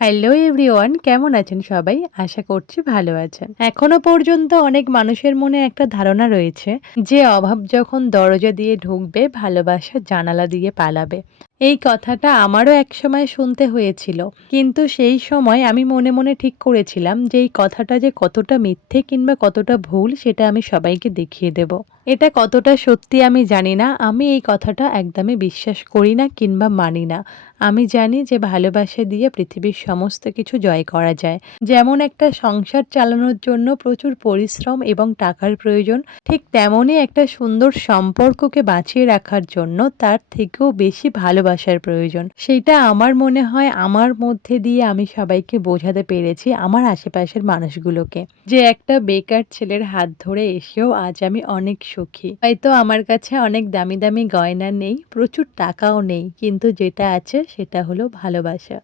Hello everyone, কেমন আছেন সবাই? আশা করছি ভালো আছেন। এখনো পর্যন্ত অনেক মানুষের মনে একটা ধারণা রয়েছে যে অভাব যখন দরজা দিয়ে ঢুকবে, ভালোবাসা জানালা দিয়ে পালাবে। এই কথাটা আমারও একসময় শুনতে হয়েছিল। কিন্তু সেই সময় আমি মনে মনে ঠিক করেছিলাম যে এই কথাটা যে কতটা মিথ্যে কিংবা কতটা ভুল সেটা আমি সবাইকে দেখিয়ে দেব। এটা কতটা সত্যি আমি জানি না। আমি এই কথাটা একদমই বিশ্বাস করি না কিংবা মানি না। আমি জানি যে ভালোবাসা দিয়ে পৃথিবীর সমস্ত কিছু জয় করা যায়। যেমন একটা সংসার চালানোর জন্য প্রচুর পরিশ্রম এবং টাকার প্রয়োজন, ঠিক তেমনই একটা সুন্দর সম্পর্ককে বাঁচিয়ে রাখার জন্য তার থেকেও বেশি ভালোবাসার প্রয়োজন। সেইটা আমার মনে হয় আমার মধ্যে দিয়ে আমি সবাইকে বোঝাতে পেরেছি, আমার আশেপাশের মানুষগুলোকে। যে একটা বেকার ছেলের হাত ধরে এসেও আজ আমি অনেক সুখী। হয়তো আমার কাছে অনেক দামি দামি গয়না নেই, প্রচুর টাকাও নেই, কিন্তু যেটা আছে সেটা হলো ভালোবাসা।